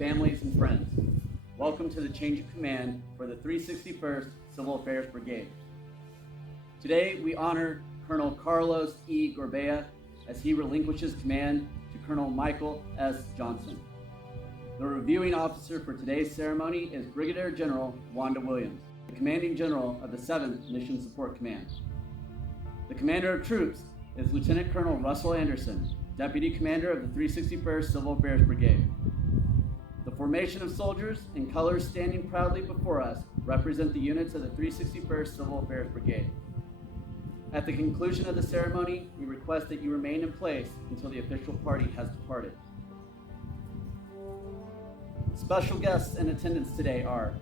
families, and friends. Welcome to the change of command for the 361st Civil Affairs Brigade. Today, we honor Colonel Carlos E. Gorbea as he relinquishes command to Colonel Michael S. Johnson. The reviewing officer for today's ceremony is Brigadier General Wanda Williams, the Commanding General of the 7th Mission Support Command. The Commander of Troops is Lieutenant Colonel Russell Anderson, Deputy Commander of the 361st Civil Affairs Brigade. The formation of soldiers and colors standing proudly before us represent the units of the 361st Civil Affairs Brigade. At the conclusion of the ceremony, we request that you remain in place until the official party has departed. Special guests in attendance today are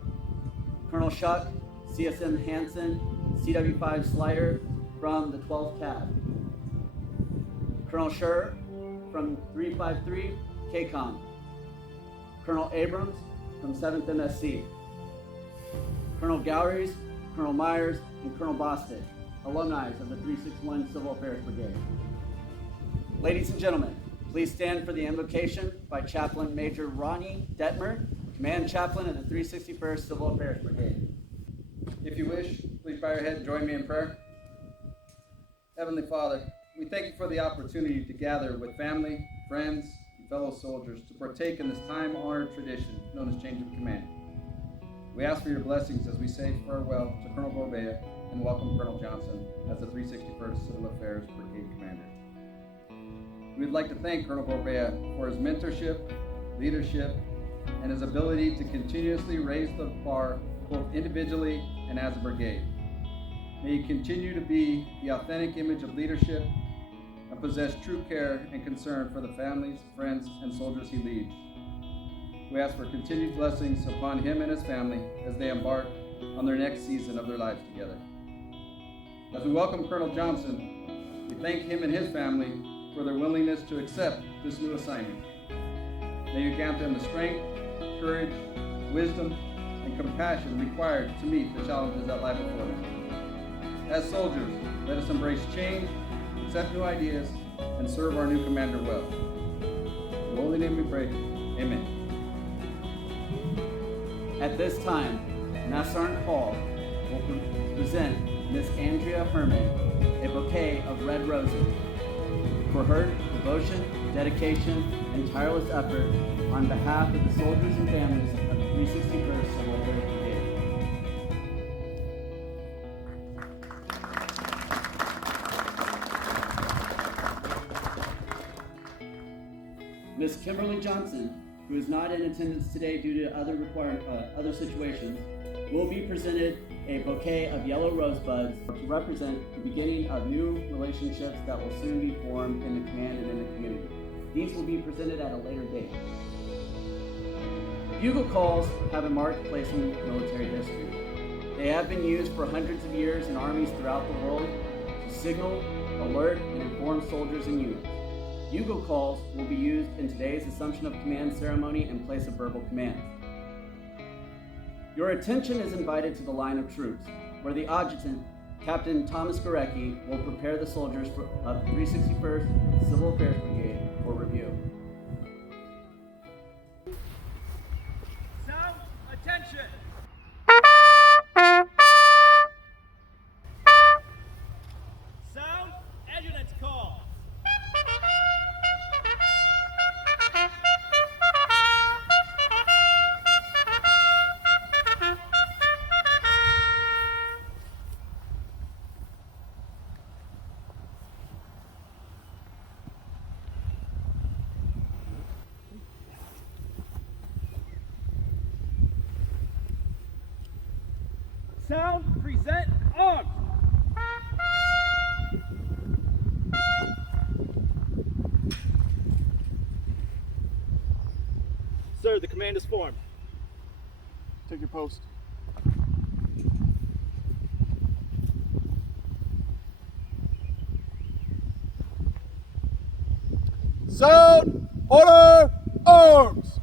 Colonel Shuck, CSM Hansen, CW5 Slider from the 12th CAB, Colonel Schur from 353 KCOM, Colonel Abrams from 7th MSC, Colonel Gowries, Colonel Myers, and Colonel Bostic, alumni of the 361 Civil Affairs Brigade. Ladies and gentlemen, please stand for the invocation by Chaplain Major Ronnie Detmer, Command Chaplain of the 361st Civil Affairs Brigade. If you wish, please bow your head and join me in prayer. Heavenly Father, we thank you for the opportunity to gather with family, friends, and fellow soldiers to partake in this time-honored tradition known as change of command. We ask for your blessings as we say farewell to Colonel Gorbea and welcome Colonel Johnson as the 361st Civil Affairs Brigade Commander. We'd like to thank Colonel Gorbea for his mentorship, leadership, and his ability to continuously raise the bar both individually and as a brigade. May he continue to be the authentic image of leadership and possess true care and concern for the families, friends, and soldiers he leads. We ask for continued blessings upon him and his family as they embark on their next season of their lives together. As we welcome Colonel Johnson, we thank him and his family for their willingness to accept this new assignment. May you grant them the strength, courage, wisdom, and compassion required to meet the challenges that lie before them. As soldiers, let us embrace change, accept new ideas, and serve our new commander well. In the holy name we pray, amen. At this time, Nassarn Hall will present Miss Andrea Herman a bouquet of red roses for her devotion, dedication, and tireless effort on behalf of the soldiers and families of the 361st Civil Affairs Brigade. Miss Kimberly Johnson, who is not in attendance today due to other situations, will be presented a bouquet of yellow rosebuds to represent the beginning of new relationships that will soon be formed in the command and in the community. These will be presented at a later date. Bugle calls have a marked place in military history. They have been used for hundreds of years in armies throughout the world to signal, alert, and inform soldiers and units. Bugle calls will be used in today's Assumption of Command ceremony in place of verbal commands. Your attention is invited to the line of troops, where the adjutant, Captain Thomas Gorecki, will prepare the soldiers of the 361st Civil Affairs Brigade for review. Sound, attention! Sound, adjutant's call. Sound, present, arms! Sir, the command is formed. Take your post. Sound, order, arms!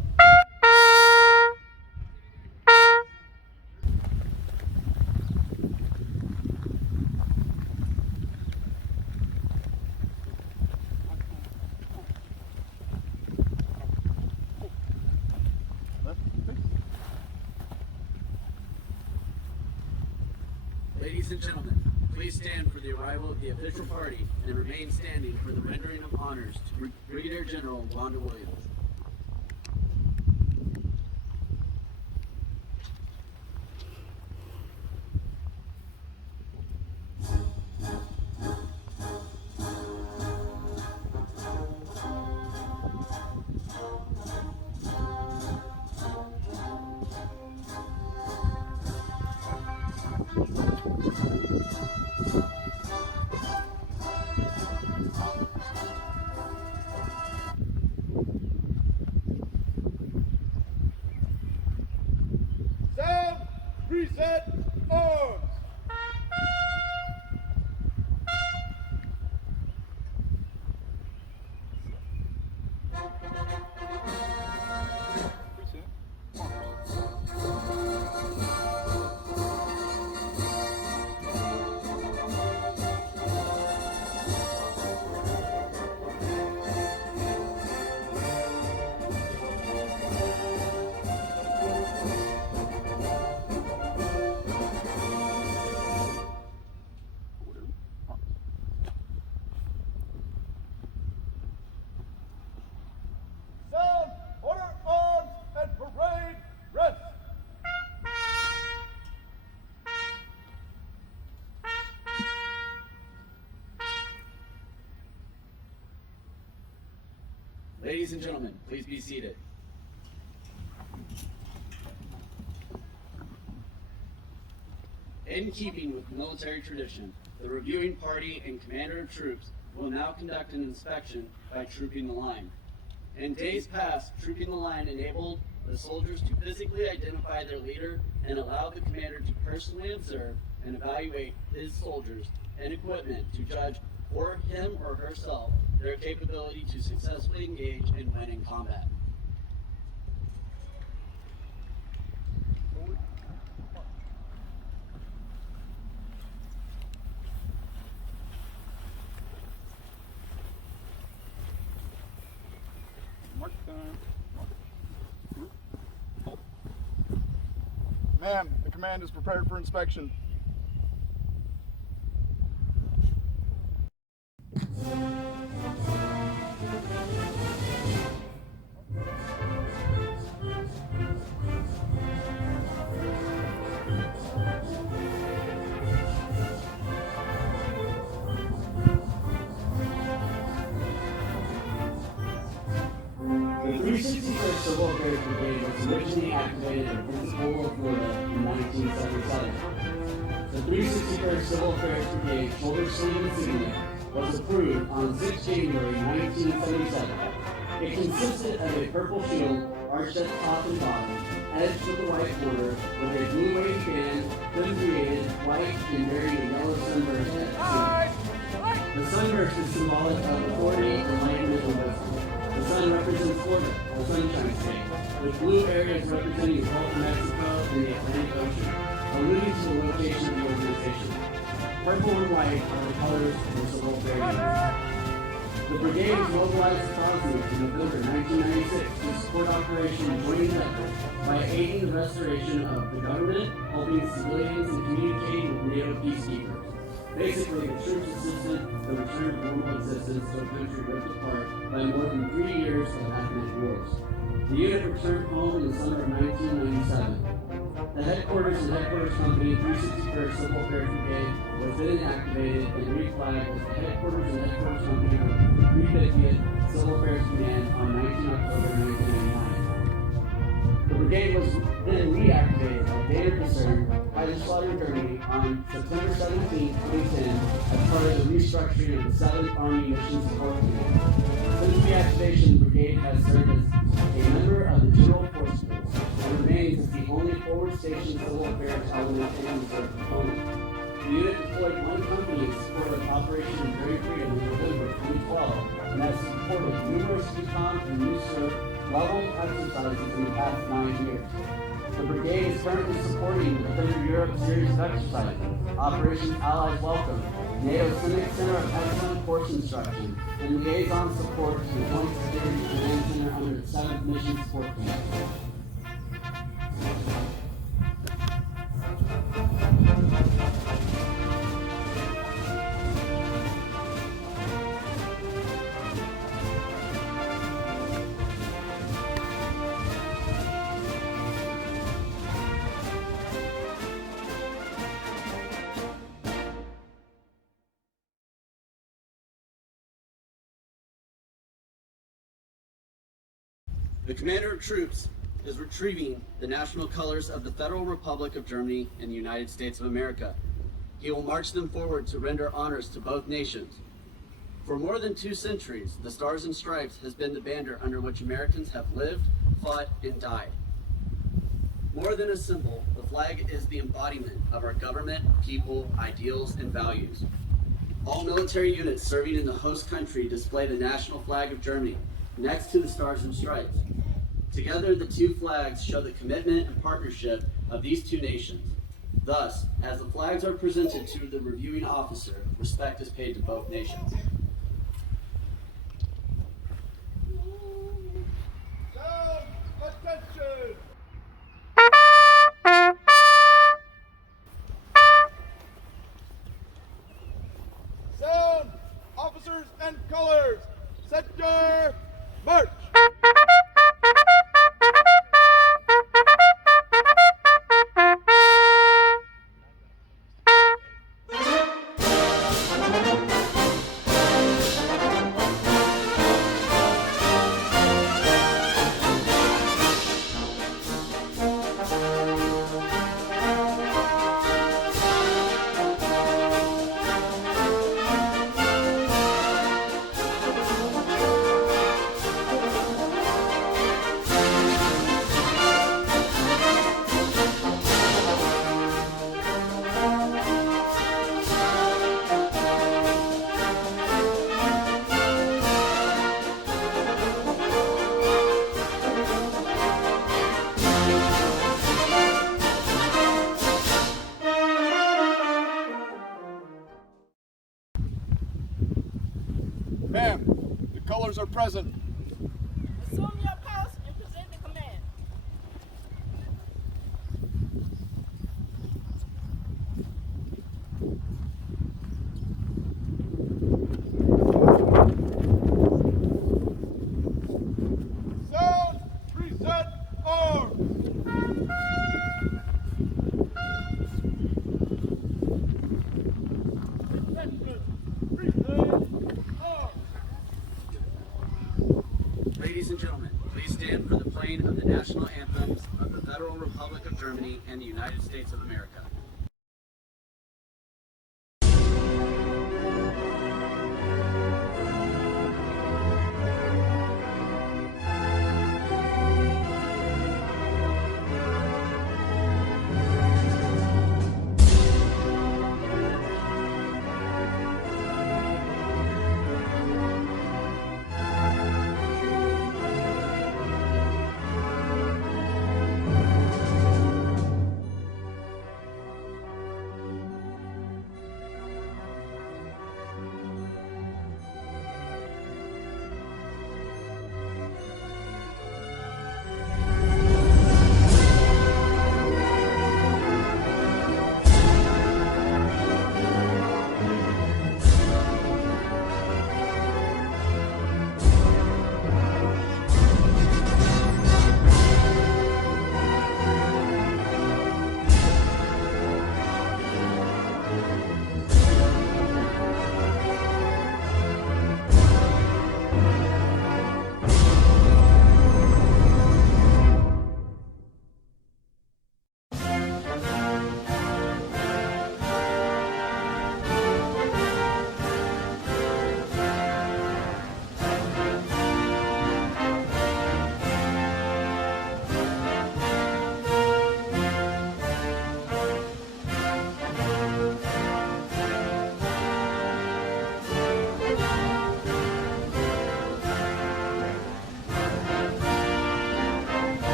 Ladies and gentlemen, please stand for the arrival of the official party and remain standing for the rendering of honors to Brigadier General Wanda Williams. Sound, present, arms. Present, arms. Sound, order, arms, and parade, rest. Ladies and gentlemen, please be seated. In keeping with military tradition, the reviewing party and commander of troops will now conduct an inspection by trooping the line. In days past, trooping the line enabled the soldiers to physically identify their leader and allowed the commander to personally observe and evaluate his soldiers and equipment to judge for him or herself their capability to successfully engage and win in combat. Forward, march. March time. March. Ma'am, the command is prepared for inspection. The 361st Civil Affairs Brigade was originally activated in Pensacola, Florida in 1977. The 361st Civil Affairs Brigade shoulder sleeve insignia was approved on 6 January 1977. It consisted of a purple shield arched at top and bottom, edged with a white border, with a blue wavy band, created white and bearing a yellow sunburst at the center. The sunburst is symbolic of authority, enlightenment, and wisdom. The sun represents Florida, the Sunshine State, with blue areas representing the Gulf of Mexico and the Atlantic Ocean, alluding to the location of the organization. Purple and white are the colors of the Civil Affairs Unit. The brigade was mobilized to Bosnia in November 1996 to support Operation Joining Effort by aiding the restoration of the government, helping civilians, and communicating with NATO peacekeepers. Basically, the troops assisted the return of normal existence to a country ripped apart by more than 3 years of ethnic wars. The unit returned home in the summer of 1997. The headquarters and headquarters company 361st Civil Affairs Brigade was then activated and reflagged as the headquarters and headquarters company of the 350th Civil Affairs Command on 19 October 1999. The brigade was then reactivated at Data Concern, Kaiserslautern, Germany on September 17, 2010 as part of the restructuring of the 7th Army Mission Support Command. Since reactivation, the brigade has served as a member of the General Force and remains as the only forward-station civil affairs element and reserve component. The unit deployed one company in support of Operation Enduring Freedom in November 2012 and has supported numerous recon and NUSRO level exercises in the past 9 years. The brigade is currently supporting the Defender Europe series of exercises, Operation Allies Welcome, NATO Civic Center of Excellent Force Instruction, and liaison support to the Joint Security Command Center under the 7th Mission Support Command. The commander of troops is retrieving the national colors of the Federal Republic of Germany and the United States of America. He will march them forward to render honors to both nations. For more than 2 centuries, the Stars and Stripes has been the banner under which Americans have lived, fought, and died. More than a symbol, the flag is the embodiment of our government, people, ideals, and values. All military units serving in the host country display the national flag of Germany next to the Stars and Stripes. Together, the 2 flags show the commitment and partnership of these 2 nations. Thus, as the flags are presented to the reviewing officer, respect is paid to both nations. Sound attention! Sound, officers and colors, center, march! Ma'am, the colors are present. Assume your post and present the command. Sound, present arms! Attention, present arms! Ladies and gentlemen, please stand for the playing of the national anthems of the Federal Republic of Germany and the United States of America.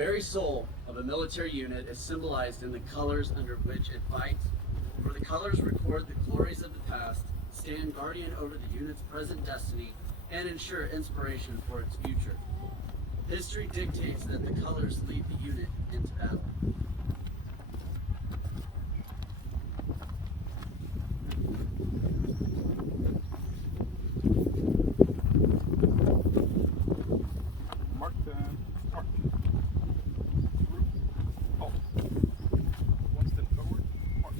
very soul of a military unit is symbolized in the colors under which it fights, for the colors record the glories of the past, stand guardian over the unit's present destiny, and ensure inspiration for its future. History dictates that the colors lead the unit into battle. Mark time. Mark. Group. Halt. One step forward. March.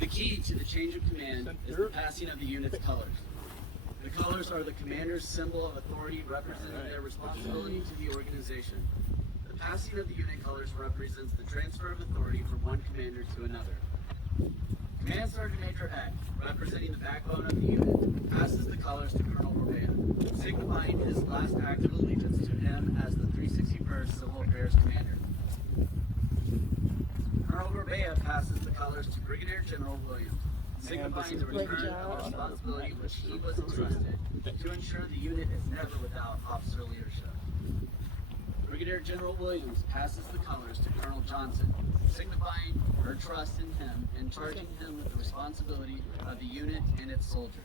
The key to the change of command is the passing of the unit's colors. The colors are the commander's symbol of authority representing their responsibility to the organization. The passing of the unit colors represents the transfer of authority from one commander to another. Command Sergeant Major Eck, representing the backbone of the unit, passes the colors to Colonel Gorbea, signifying his last act of allegiance to him as the 361st Civil Affairs Commander. Colonel Gorbea passes the colors to Brigadier General Williams, signifying the return of the responsibility which he was entrusted to ensure the unit is never without officer leadership. Brigadier General Williams passes the colors to Colonel Johnson, signifying her trust in him and charging him with the responsibility of the unit and its soldiers.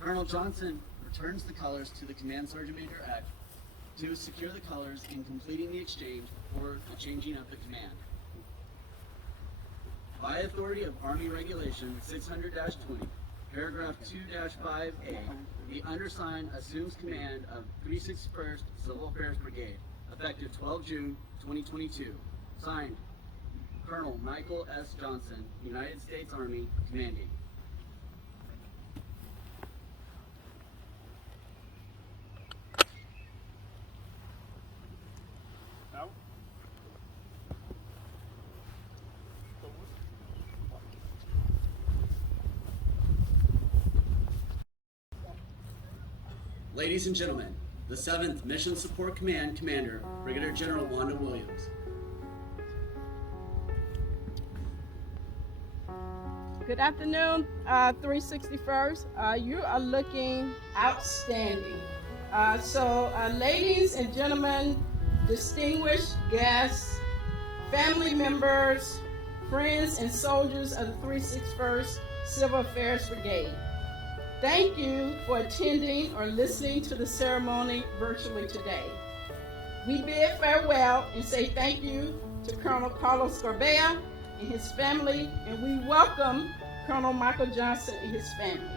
Colonel Johnson returns the colors to the Command Sergeant Major Eck to secure the colors in completing the exchange before the changing of the command. By authority of Army Regulation 600-20, paragraph 2-5A, the undersigned assumes command of 361st Civil Affairs Brigade, effective 12 June 2022. Signed, Colonel Michael S. Johnson, United States Army, commanding. Out. Forward. Ladies and gentlemen, the 7th Mission Support Command Commander, Brigadier General Wanda Williams. Good afternoon, 361st. You are looking outstanding. Ladies and gentlemen, distinguished guests, family members, friends, and soldiers of the 361st Civil Affairs Brigade, thank you for attending or listening to the ceremony virtually today. We bid farewell and say thank you to Colonel Carlos Gorbea and his family, and we welcome Colonel Michael Johnson and his family.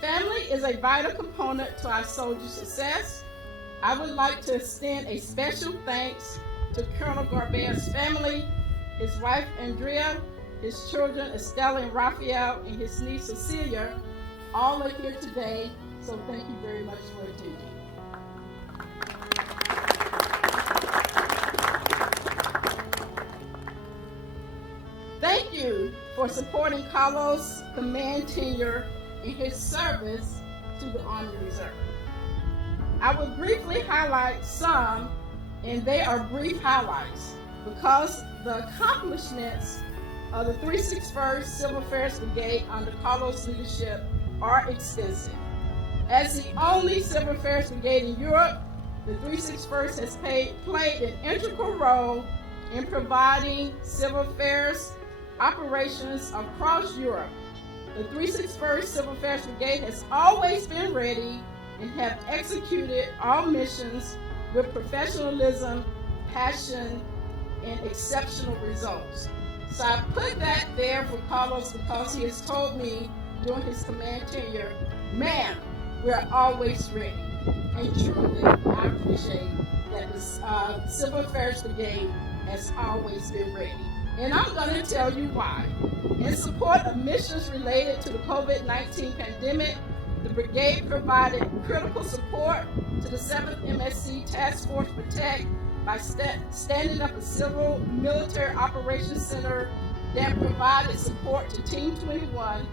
Family is a vital component to our soldiers' success. I would like to extend a special thanks to Colonel Gorbea's family, his wife Andrea, his children Estella and Raphael, and his niece Cecilia. All are here today, so thank you very much for attending. Thank you for supporting Carlos' command tenure and his service to the Army Reserve. I will briefly highlight some, and they are brief highlights, because the accomplishments of the 361st Civil Affairs Brigade under Carlos' leadership are extensive. As the only Civil Affairs Brigade in Europe, the 361st has played an integral role in providing civil affairs operations across Europe. The 361st Civil Affairs Brigade has always been ready and have executed all missions with professionalism, passion, and exceptional results. So I put that there for Carlos because he has told me during his command tenure, "Man, we're always ready." And truly, I appreciate that the Civil Affairs Brigade has always been ready. And I'm going to tell you why. In support of missions related to the COVID-19 pandemic, the brigade provided critical support to the 7th MSC Task Force Protect by standing up a civil military operations center that provided support to Team 21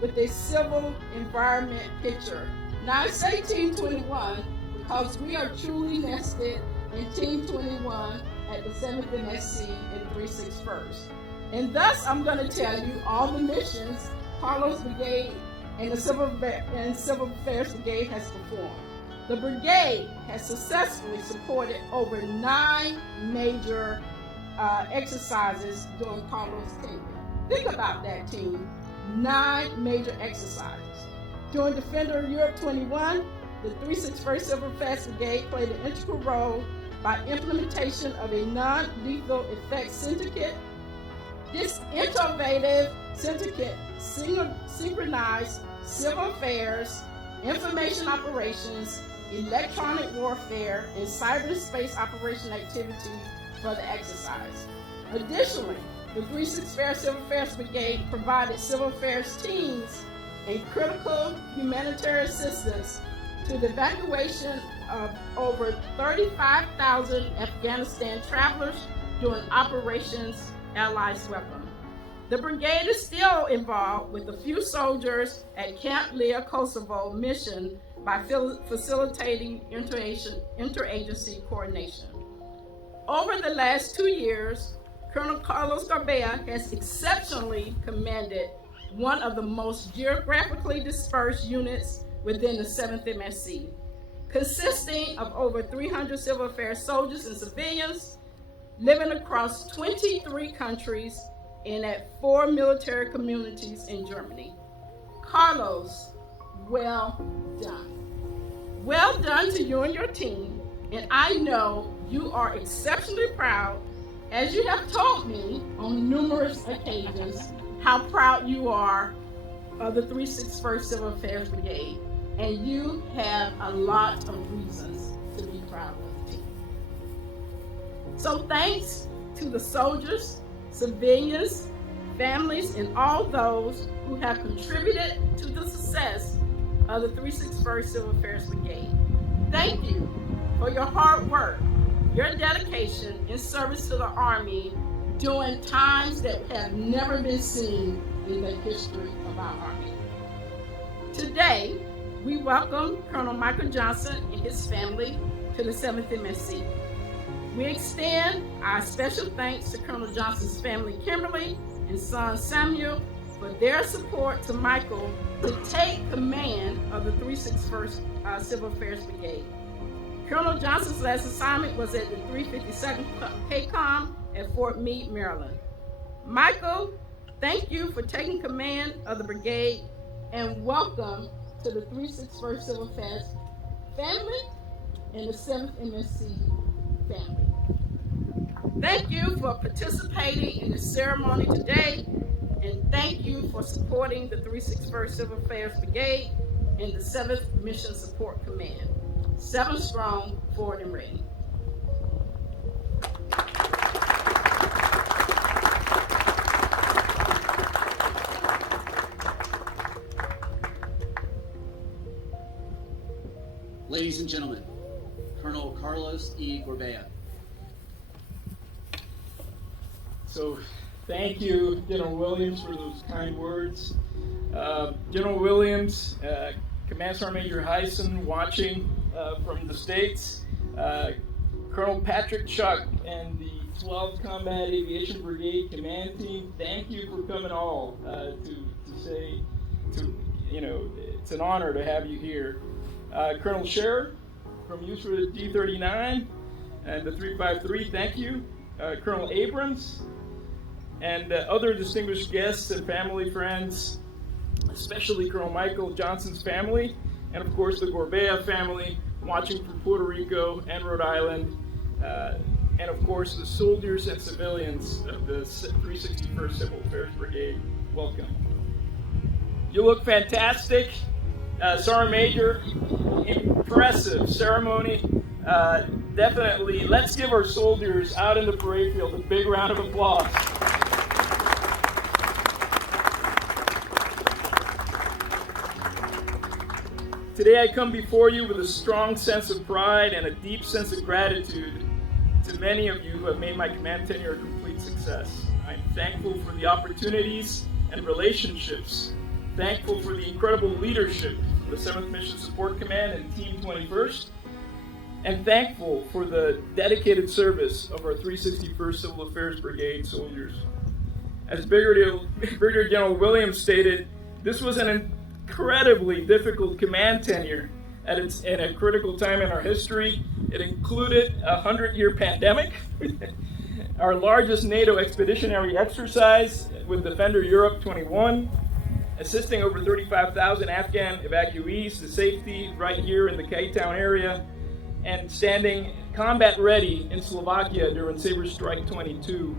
with a civil environment picture. Now I say Team 21 because we are truly nested in Team 21 at the 7th MSC and 361st. And thus I'm going to tell you all the missions Carlos Brigade and the Civil Affairs Brigade has performed. The brigade has successfully supported over 9 major exercises during Carlos' tenure. Think about that, team. 9 major exercises. During Defender of Europe 21, the 361st Civil Affairs Brigade played an integral role by implementation of a non-lethal effects syndicate. This innovative syndicate synchronized civil affairs, information operations, electronic warfare, and cyberspace operation activity for the exercise. Additionally, the 361st Civil Affairs Brigade provided civil affairs teams and critical humanitarian assistance to the evacuation of over 35,000 Afghanistan travelers during operations Allies Welcome. The brigade is still involved with a few soldiers at Camp Lear, Kosovo mission by facilitating interagency coordination. Over the last 2 years, Colonel Carlos Gorbea has exceptionally commanded one of the most geographically dispersed units within the 7th MSC, consisting of over 300 civil affairs soldiers and civilians living across 23 countries and at 4 military communities in Germany. Carlos, well done. Well done to you and your team, and I know you are exceptionally proud, as you have told me on numerous occasions, how proud you are of the 361st Civil Affairs Brigade, and you have a lot of reasons to be proud of the team. So thanks to the soldiers, civilians, families, and all those who have contributed to the success of the 361st Civil Affairs Brigade. Thank you for your hard work, your dedication in service to the Army during times that have never been seen in the history of our Army. Today, we welcome Colonel Michael Johnson and his family to the 7th MSC. We extend our special thanks to Colonel Johnson's family, Kimberly, and son Samuel, for their support to Michael to take command of the 361st Civil Affairs Brigade. Colonel Johnson's last assignment was at the 352nd KCOM at Fort Meade, Maryland. Michael, thank you for taking command of the brigade, and welcome to the 361st Civil Affairs family and the 7th MSC family. Thank you for participating in the ceremony today, and thank you for supporting the 361st Civil Affairs Brigade and the 7th Mission Support Command. 7 strong, forward and ready. Ladies and gentlemen, Colonel Carlos E. Gorbea. So thank you, General Williams, for those kind words. General Williams, Command Sergeant Major Heisen watching from the States, Colonel Patrick Chuck and the 12th Combat Aviation Brigade Command Team, thank you for coming all to say, it's an honor to have you here. Colonel Scherer from USRA D39 and the 353, thank you. Colonel Abrams and other distinguished guests and family friends, especially Colonel Michael Johnson's family, and of course the Gorbea family watching from Puerto Rico and Rhode Island, and of course the soldiers and civilians of the 361st Civil Affairs Brigade, welcome. You look fantastic. Sergeant Major, impressive ceremony. Definitely, let's give our soldiers out in the parade field a big round of applause. Today I come before you with a strong sense of pride and a deep sense of gratitude to many of you who have made my command tenure a complete success. I'm thankful for the opportunities and relationships, thankful for the incredible leadership of the 7th Mission Support Command and Team 21st, and thankful for the dedicated service of our 361st Civil Affairs Brigade soldiers. As Brigadier General Williams stated, this was an incredibly difficult command tenure, in a critical time in our history. It included a 100-year pandemic, our largest NATO expeditionary exercise with Defender Europe 21, assisting over 35,000 Afghan evacuees to safety right here in the K-Town area, and standing combat ready in Slovakia during Saber Strike 22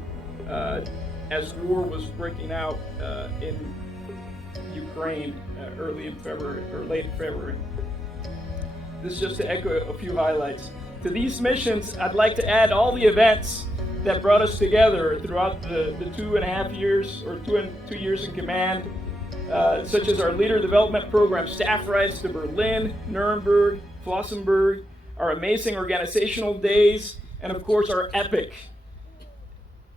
as war was breaking out in Ukraine early in February or late February. This is just to echo a few highlights. To these missions, I'd like to add all the events that brought us together throughout the 2.5 years, or 2 years in command, such as our leader development program staff rides to Berlin, Nuremberg, Flossenburg, our amazing organizational days, and of course our epic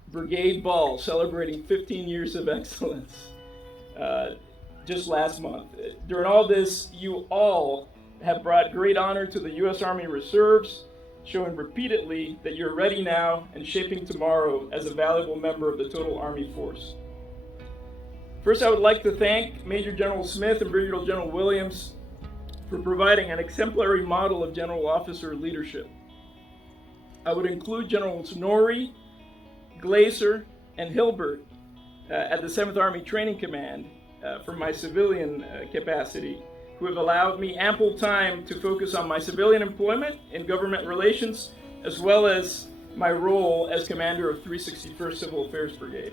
Brigade Ball celebrating 15 years of excellence just last month. During all this, you all have brought great honor to the U.S. Army Reserves, showing repeatedly that you're ready now and shaping tomorrow as a valuable member of the total Army force. First, I would like to thank Major General Smith and Brigadier General Williams for providing an exemplary model of general officer leadership. I would include Generals Norrie, Glaser, and Hilbert at the 7th Army Training Command for my civilian capacity, who have allowed me ample time to focus on my civilian employment in government relations, as well as my role as commander of 361st Civil Affairs Brigade.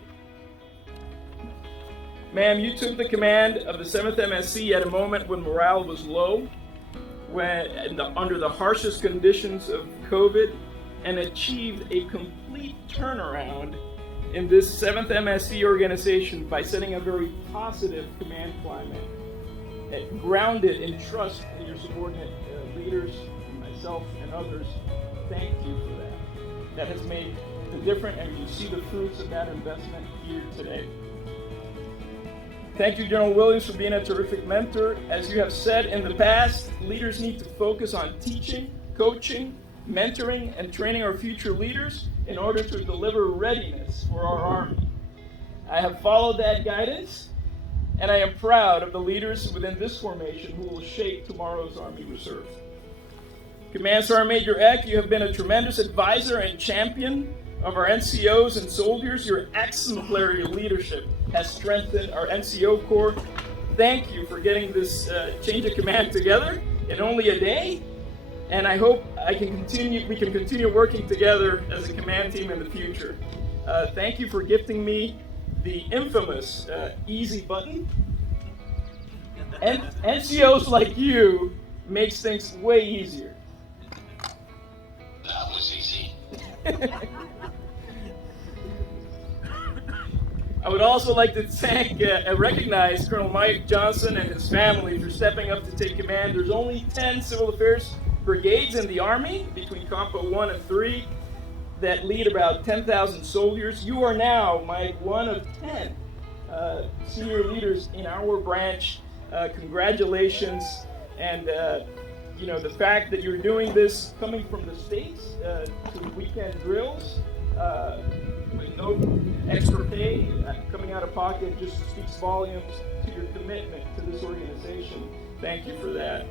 Ma'am, you took the command of the 7th MSC at a moment when morale was low, under the harshest conditions of COVID, and achieved a complete turnaround in this 7th MSC organization by setting a very positive command climate, grounded in trust in your subordinate leaders, and myself and others. Thank you for that. That has made the difference, and you see the fruits of that investment here today. Thank you, General Williams, for being a terrific mentor. As you have said in the past, leaders need to focus on teaching, coaching, mentoring, and training our future leaders in order to deliver readiness for our Army. I have followed that guidance, and I am proud of the leaders within this formation who will shape tomorrow's Army Reserve. Command Sergeant Major Eck, you have been a tremendous advisor and champion of our NCOs and soldiers. Your exemplary leadership has strengthened our NCO Corps. Thank you for getting this change of command together in only a day, and I hope we can continue working together as a command team in the future. Thank you for gifting me the infamous easy button. And NCOs like you makes things way easier. That was easy. I would also like to thank and recognize Colonel Mike Johnson and his family for stepping up to take command. There's only 10 civil affairs brigades in the Army, between Compo 1 and 3, that lead about 10,000 soldiers. You are now, Mike, one of 10 senior leaders in our branch. Congratulations. And the fact that you're doing this coming from the States to the weekend drills, with no extra pay, coming out of pocket, just speaks volumes to your commitment to this organization. Thank you for that.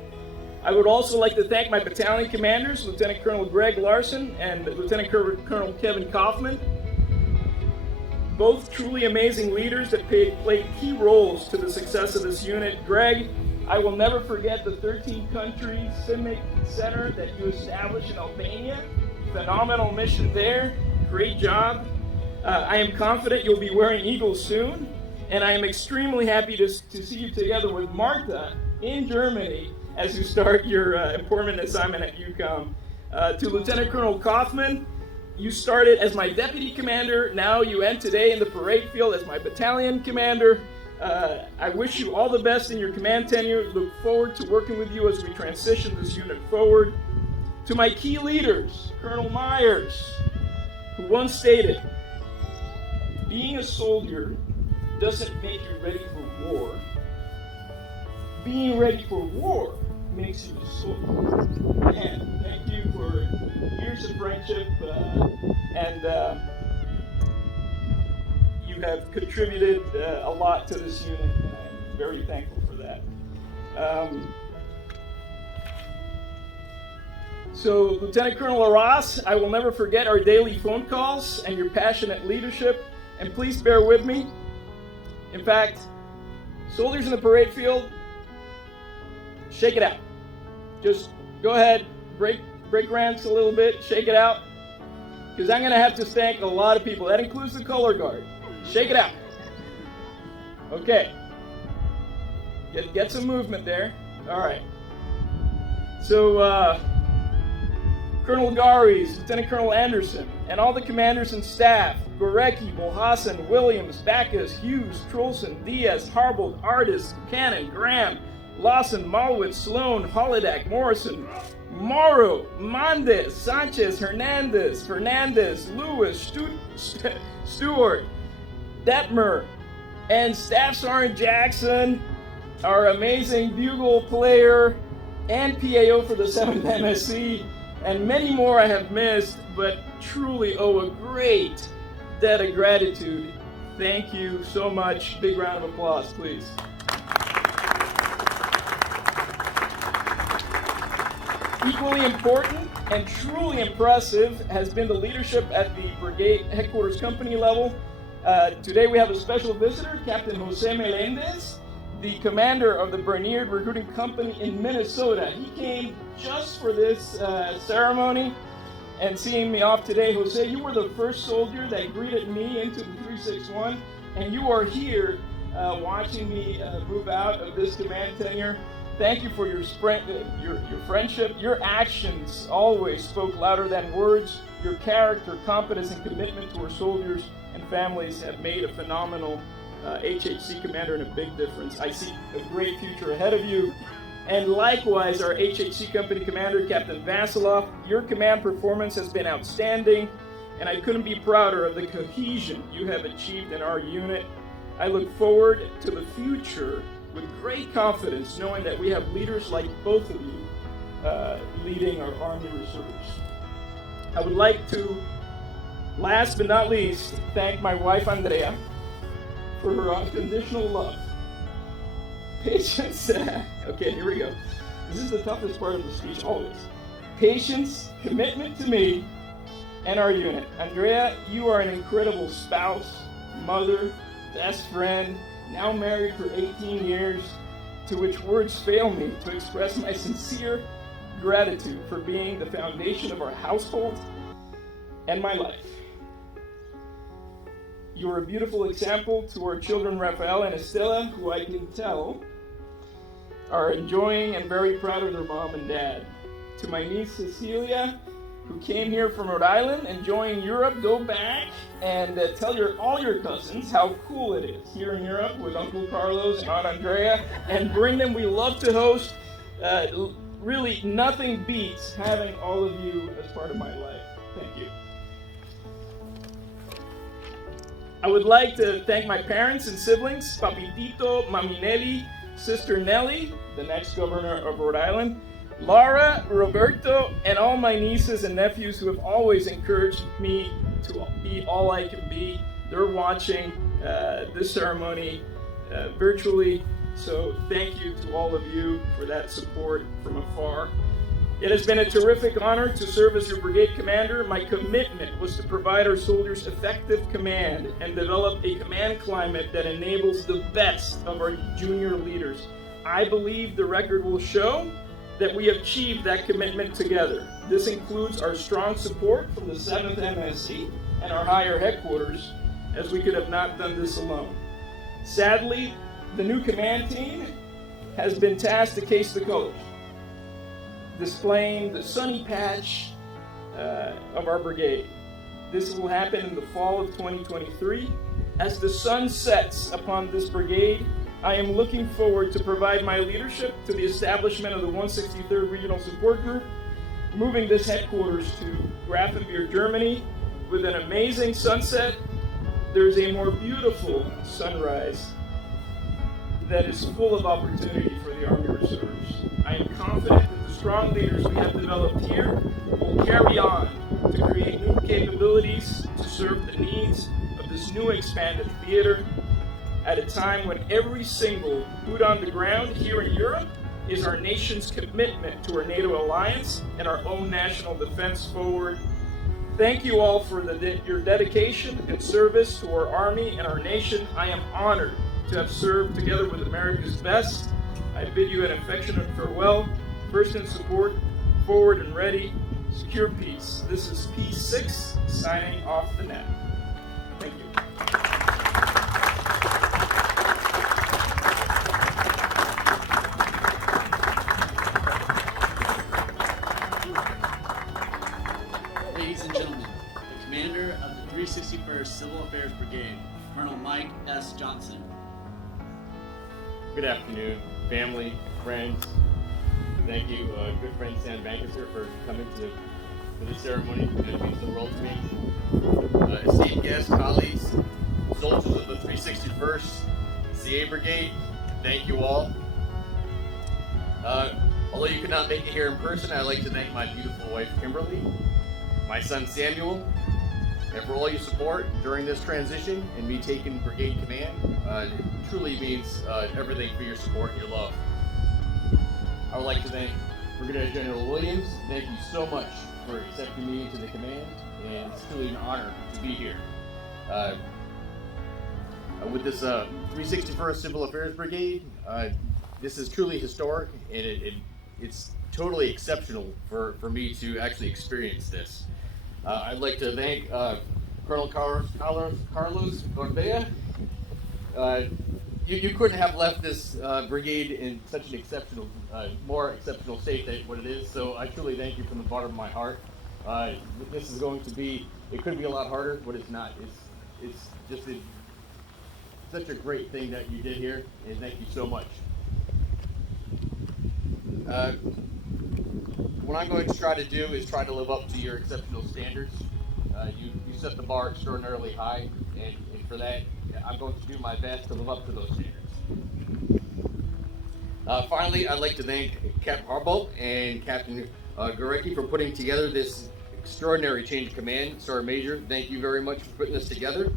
I would also like to thank my battalion commanders, Lieutenant Colonel Greg Larson and Lieutenant Colonel Kevin Kaufman, both truly amazing leaders that played key roles to the success of this unit. Greg, I will never forget the 13-country CIMIC Center that you established in Albania. Phenomenal mission there. Great job. I am confident you'll be wearing Eagles soon, and I am extremely happy to see you together with Martha in Germany as you start your employment assignment at UCOM. To Lieutenant Colonel Kaufman, you started as my deputy commander. Now you end today in the parade field as my battalion commander. I wish you all the best in your command tenure. Look forward to working with you as we transition this unit forward. To my key leaders, Colonel Myers, who once stated, being a soldier doesn't make you ready for war. Being ready for war makes you a soldier. And thank you for years of friendship, and you have contributed a lot to this unit, and I'm very thankful for that. So, Lieutenant Colonel Arras, I will never forget our daily phone calls and your passionate leadership, and please bear with me. In fact, soldiers in the parade field, shake it out. Just go ahead, break ranks a little bit, shake it out, because I'm going to have to thank a lot of people. That includes the color guard. Shake it out. Okay. Get some movement there. All right. So, Colonel Garis, Lieutenant Colonel Anderson, and all the commanders and staff, Gorecki, Bolhassan, Williams, Backus, Hughes, Trolson, Diaz, Harbold, Artis, Buchanan, Graham, Lawson, Malwitz, Sloan, Holodak, Morrison, Morrow, Mondes, Sanchez, Hernandez, Lewis, Stewart, Detmer, and Staff Sergeant Jackson, our amazing bugle player and PAO for the 7th MSC, and many more I have missed, but truly owe a great debt of gratitude. Thank you so much. Big round of applause, please. Equally important and truly impressive has been the leadership at the brigade headquarters company level. Today we have a special visitor, Captain Jose Melendez, the commander of the Bernier Recruiting Company in Minnesota. He came just for this ceremony and seeing me off today. Jose, you were the first soldier that greeted me into the 361, and you are here watching me move out of this command tenure. Thank you for your friendship. Your actions always spoke louder than words. Your character, competence, and commitment to our soldiers and families have made a phenomenal HHC commander and a big difference. I see a great future ahead of you. And likewise, our HHC company commander, Captain Vasilov, your command performance has been outstanding, and I couldn't be prouder of the cohesion you have achieved in our unit. I look forward to the future with great confidence, knowing that we have leaders like both of you leading our Army Reserves. I would like to, last but not least, thank my wife, Andrea, for her unconditional love, patience, okay, here we go. This is the toughest part of the speech always. Patience, commitment to me, and our unit. Andrea, you are an incredible spouse, mother, best friend, now married for 18 years, to which words fail me to express my sincere gratitude for being the foundation of our household and my life. You are a beautiful example to our children, Rafael and Estella, who I can tell are enjoying and very proud of their mom and dad. To my niece, Cecilia, who came here from Rhode Island, enjoying Europe, go back and tell all your cousins how cool it is here in Europe with Uncle Carlos and Aunt Andrea, and bring them. We love to host. Really, nothing beats having all of you as part of my life. Thank you. I would like to thank my parents and siblings, Papitito, Mami Nelly, Sister Nellie, the next governor of Rhode Island, Laura, Roberto, and all my nieces and nephews who have always encouraged me to be all I can be. They're watching this ceremony virtually, so thank you to all of you for that support from afar. It has been a terrific honor to serve as your brigade commander. My commitment was to provide our soldiers effective command and develop a command climate that enables the best of our junior leaders. I believe the record will show that we achieved that commitment together. This includes our strong support from the 7th MSC and our higher headquarters, as we could have not done this alone. Sadly, the new command team has been tasked to case the colors, displaying the sunny patch of our brigade. This will happen in the fall of 2023. As the sun sets upon this brigade, I am looking forward to provide my leadership to the establishment of the 163rd Regional Support Group, moving this headquarters to Grafenberg, Germany, with an amazing sunset. There's a more beautiful sunrise that is full of opportunity for the Army Reserves. I am confident that the strong leaders we have developed here will carry on to create new capabilities to serve the needs of this new expanded theater at a time when every single boot on the ground here in Europe is our nation's commitment to our NATO alliance and our own national defense forward. Thank you all for your dedication and service to our Army and our nation. I am honored to have served together with America's best. I bid you an affectionate farewell. First in support, forward and ready, secure peace. This is P6 signing off the net. Thank you. Ladies and gentlemen, the commander of the 361st Civil Affairs Brigade, Colonel Mike S. Johnson. Good afternoon, family, friends. Thank you, good friend Sam Bankers here for coming to this ceremony. It means the world to me. Esteemed guests, colleagues, soldiers of the 361st CA Brigade, thank you all. Although you could not make it here in person, I'd like to thank my beautiful wife, Kimberly, my son, Samuel, and for all your support during this transition and me taking brigade command. It truly means everything for your support and your love. I would like to thank Brigadier General Williams. Thank you so much for accepting me into the command, and it's truly an honor to be here. With this 361st Civil Affairs Brigade, this is truly historic, and it's totally exceptional for me to actually experience this. I'd like to thank Colonel Carlos Gorbea. You couldn't have left this brigade in such an exceptional, more exceptional state than what it is. So I truly thank you from the bottom of my heart. This is going to be, it could be a lot harder, but it's not. It's just such a great thing that you did here, and thank you so much. What I'm going to try to do is try to live up to your exceptional standards. You set the bar extraordinarily high, and for that, I'm going to do my best to live up to those standards. Finally, I'd like to thank Captain Harbault and Captain Gurecki for putting together this extraordinary change of command. Sergeant Major, thank you very much for putting this together.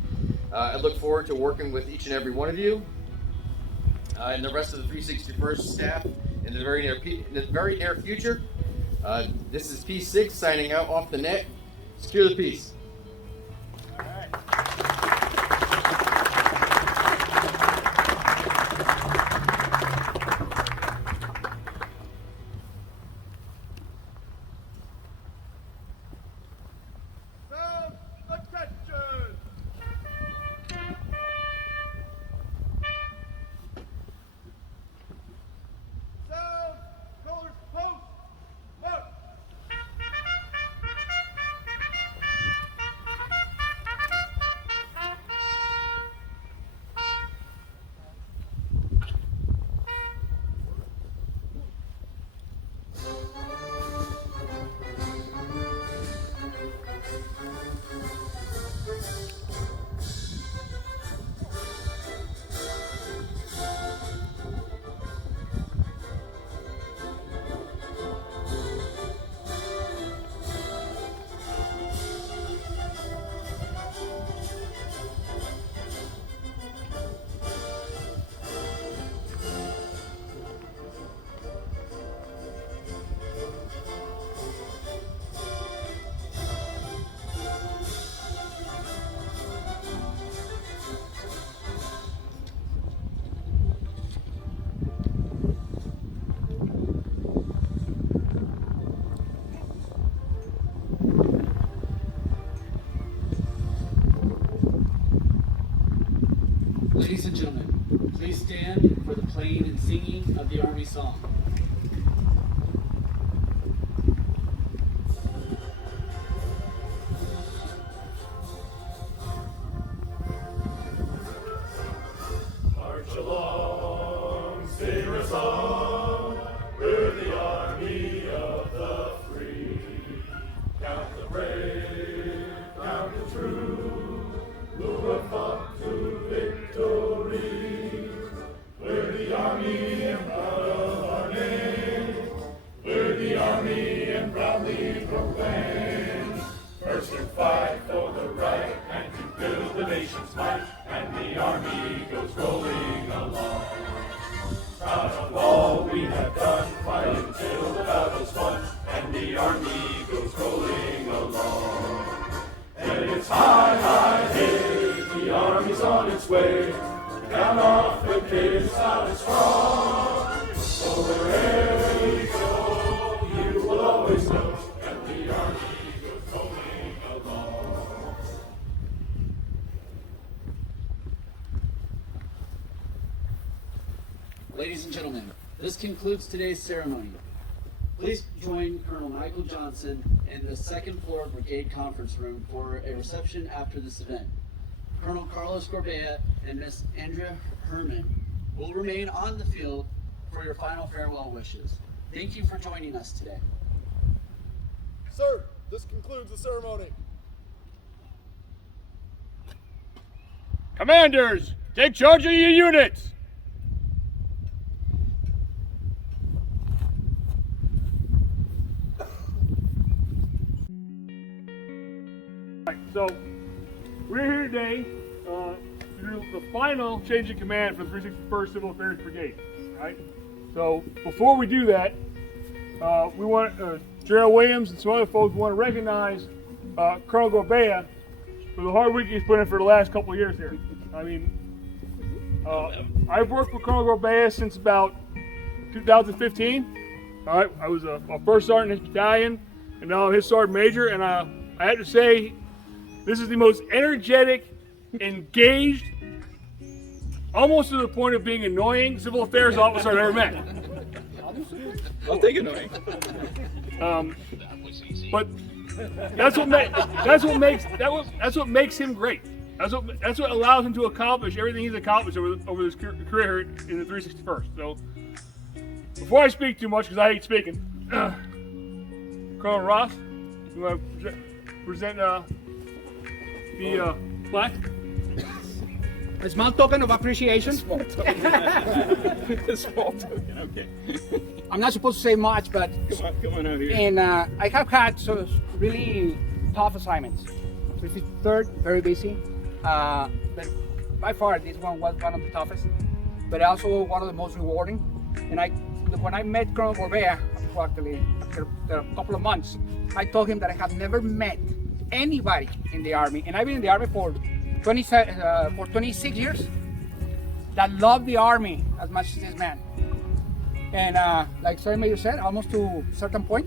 I look forward to working with each and every one of you and the rest of the 361st staff in the very near future. This is P6 signing out off the net. Secure the peace. All right. Sound attention! Sound colors post! March! Ladies and gentlemen, please stand for the playing and singing of the Army song. March along, sing a song, we're the army of the free. Count the brave, count the true, who have fought to victory. We're the army and proud of our name. We're the army and proudly proclaim. First to fight for the right and to build the nation's might, and the army goes rolling along. Proud of all we have done, This concludes today's ceremony. Please join Colonel Michael Johnson in the second floor Brigade Conference Room for a reception after this event. Colonel Carlos Gorbea and Miss Andrea Herman will remain on the field for your final farewell wishes. Thank you for joining us today. Sir, this concludes the ceremony. Commanders, take charge of your units. So, we're here today to do the final change of command for the 361st Civil Affairs Brigade. Right? So, before we do that, we want Gerald Williams and some other folks want to recognize Colonel Gorbea for the hard work he's put in for the last couple of years here. I mean, I've worked with Colonel Gorbea since about 2015. All right, I was a first sergeant in his battalion, and now I'm his sergeant major. And I have to say, this is the most energetic, engaged, almost to the point of being annoying civil affairs officer I've ever met. I'll take annoying. But that's what makes him great. That's what allows him to accomplish everything he's accomplished over his career in the 361st. So before I speak too much, because I hate speaking, Colonel Ross, you want to present the plaque? A small token of appreciation. Small token. Small token. Okay. I'm not supposed to say much, but Come on out here. and I have had some really tough assignments. 53rd, very busy. But by far, this one was one of the toughest, but also one of the most rewarding. And when I met Colonel Gorbea, actually after a couple of months, I told him that I have never met anybody in the Army, and I've been in the Army for 26 years, that love the Army as much as this man. And like Sergeant Major said, almost to a certain point,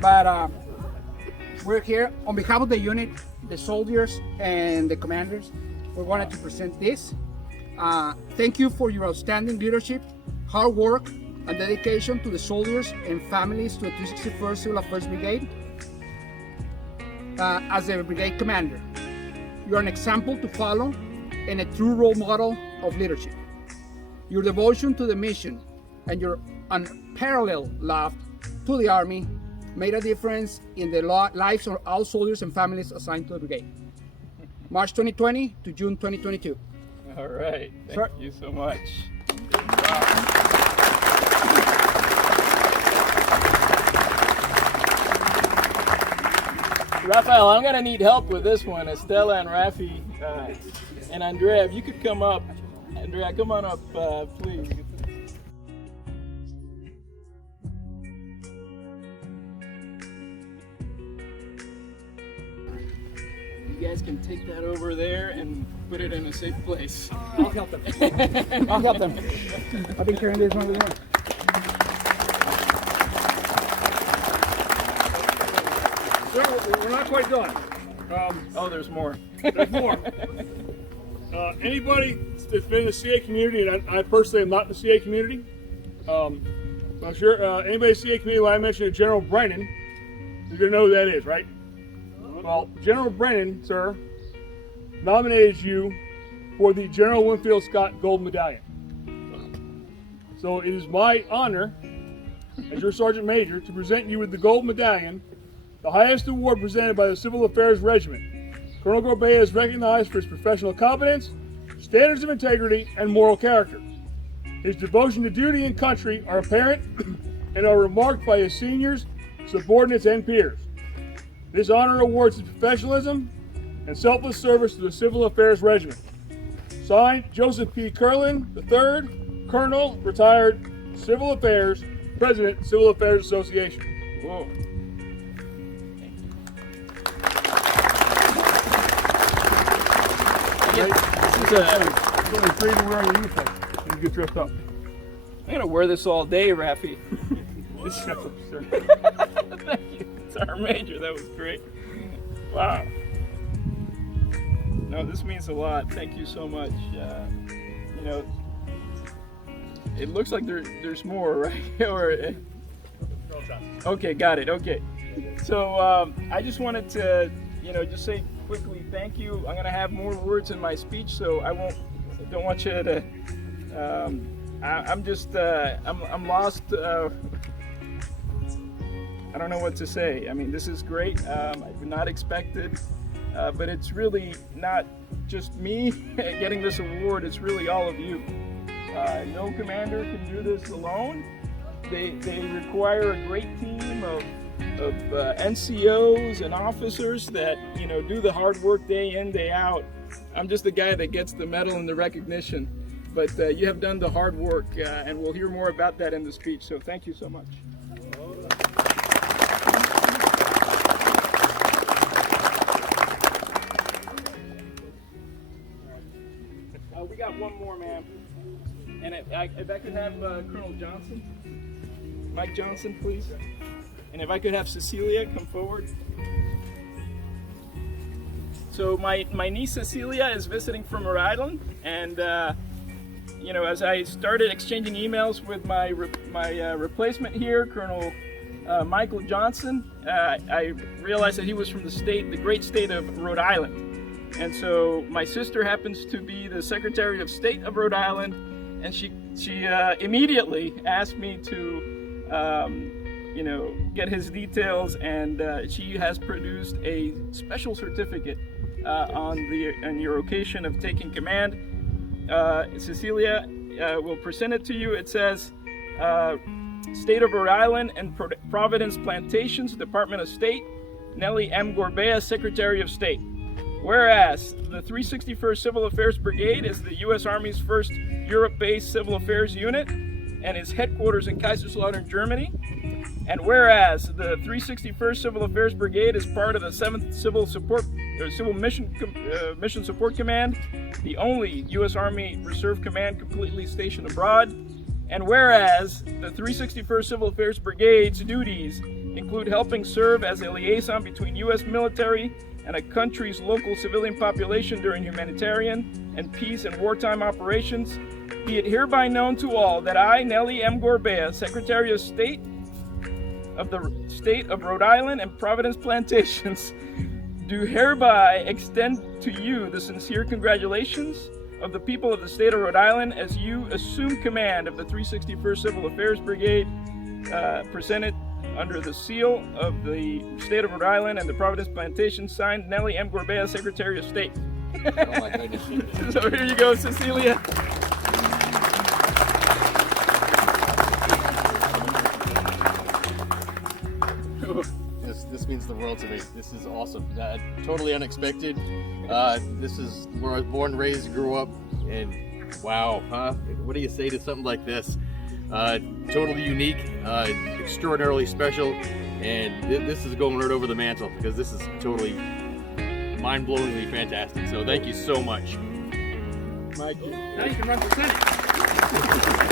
but we're here on behalf of the unit, the soldiers and the commanders. We wanted to present this. Thank you for your outstanding leadership, hard work, and dedication to the soldiers and families to the 361st Civil Affairs Brigade. As a brigade commander, you are an example to follow and a true role model of leadership. Your devotion to the mission and your unparalleled love to the Army made a difference in the lives of all soldiers and families assigned to the brigade. March 2020 to June 2022. All right. Thank you so much. Rafael, I'm going to need help with this one. Estella and Rafi and Andrea, if you could come up. Andrea, come on up, please. You guys can take that over there and put it in a safe place. I'll help them. I'll help them. I've been carrying this one with me. Sir, we're not quite done. Oh, there's more. There's more. Anybody that's been in the CA community, and I personally am not in the CA community, I'm sure anybody in the CA community, when I mentioned General Brennan, you're going to know who that is, right? Well, General Brennan, sir, nominated you for the General Winfield Scott Gold Medallion. So it is my honor, as your Sergeant Major, to present you with the Gold Medallion, the highest award presented by the Civil Affairs Regiment. Colonel Gorbea is recognized for his professional competence, standards of integrity, and moral character. His devotion to duty and country are apparent and are remarked by his seniors, subordinates, and peers. This honor awards his professionalism and selfless service to the Civil Affairs Regiment. Signed, Joseph P. Curlin III, Colonel, retired, Civil Affairs, President, Civil Affairs Association. Whoa. This is a free to wear your uniform when you get dressed up. I'm gonna wear this all day, Rafi. Yes, sir. Thank you, Sergeant Major. That was great. Wow. No, this means a lot. Thank you so much. You know, it looks like there's more, right? Or okay, got it. Okay, so I just wanted to, just say quickly thank you. I'm gonna have more words in my speech, so I don't want you to. I'm just I'm lost. I don't know what to say. I mean, this is great. I did not expect it, but it's really not just me getting this award. It's really all of you. No commander can do this alone. They require a great team of NCOs and officers that do the hard work day in, day out. I'm just the guy that gets the medal and the recognition, but you have done the hard work, and we'll hear more about that in the speech. So thank you so much. We got one more, ma'am. And if I could have Colonel Johnson, Mike Johnson, please. And if I could have Cecilia come forward. So my niece Cecilia is visiting from Rhode Island, and as I started exchanging emails with my replacement here, Colonel Michael Johnson, I realized that he was from the great state of Rhode Island. And so my sister happens to be the Secretary of State of Rhode Island, and she immediately asked me to get his details, and she has produced a special certificate on your occasion of taking command. Cecilia will present it to you. It says, State of Rhode Island and Providence Plantations, Department of State, Nellie M. Gorbea, Secretary of State. Whereas the 361st Civil Affairs Brigade is the U.S. Army's first Europe-based civil affairs unit and its headquarters in Kaiserslautern, Germany. And whereas the 361st Civil Affairs Brigade is part of the 7th Civil Mission Support Command, the only U.S. Army Reserve Command completely stationed abroad. And whereas the 361st Civil Affairs Brigade's duties include helping serve as a liaison between U.S. military and a country's local civilian population during humanitarian and peace and wartime operations, be it hereby known to all that I, Nellie M. Gorbea, Secretary of State of the State of Rhode Island and Providence Plantations, do hereby extend to you the sincere congratulations of the people of the state of Rhode Island as you assume command of the 361st Civil Affairs Brigade, presented under the seal of the state of Rhode Island and the Providence Plantation, signed Nellie M. Gorbea, Secretary of State. Oh my goodness. So here you go, Cecilia. This means the world to me. This is awesome. Totally unexpected. This is where I was born, raised, grew up, and wow, huh? What do you say to something like this? Totally unique, extraordinarily special, and this is going right over the mantle because this is totally mind-blowingly fantastic. So thank you so much. Mike, now you can run for Senate.